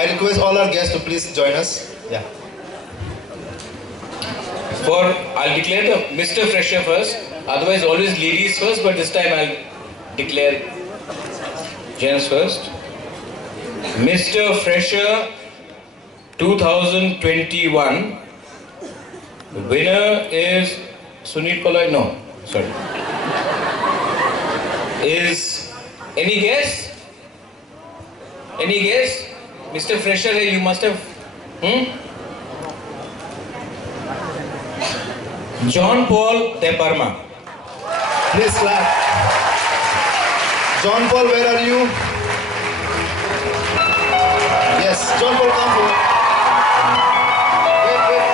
I request all our guests to please join us. Yeah. I'll declare the Mr. Fresher first. Otherwise, always ladies first, but this time I'll declare gents first. Mr. Fresher 2021. The winner is Sunil Palai. No, sorry. Is any guess? Any guess? Mr. Fresher, you must have. John Paul De Parma. Please clap. John Paul, where are you? Yes, John Paul, come forward. Wait, wait.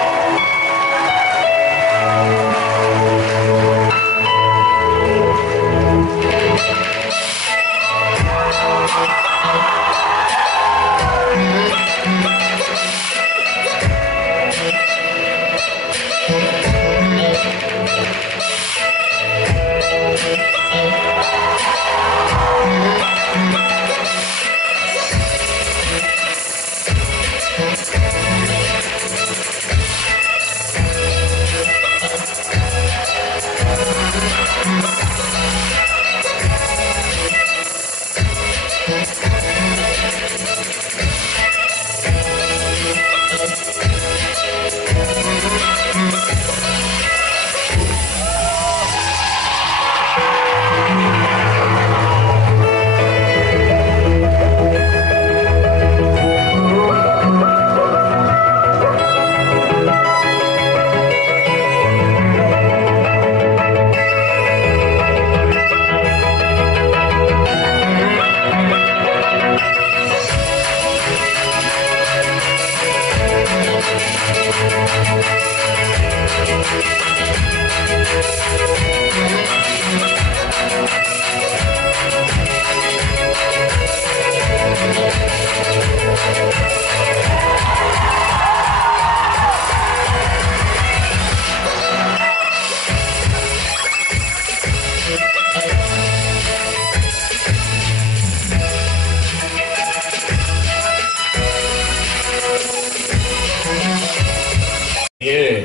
Yeah.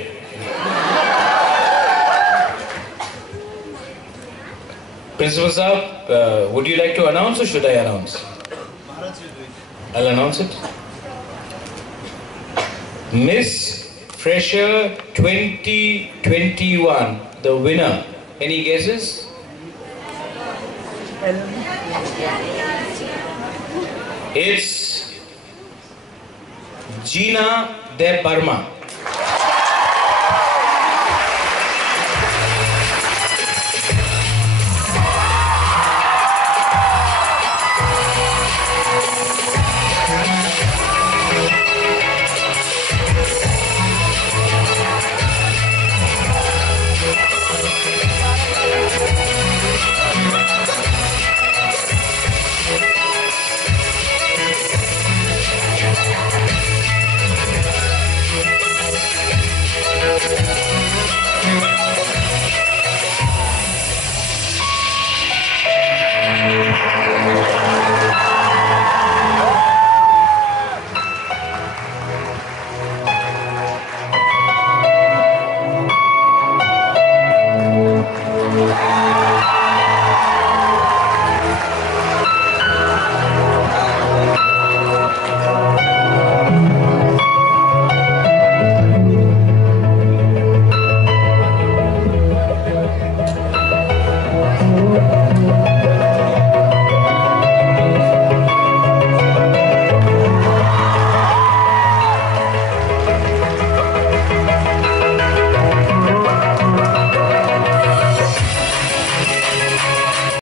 Principal Saab, would you like to announce or should I announce? I'll announce it. Miss Fresher 2021, the winner. Any guesses? It's Gina De Parma.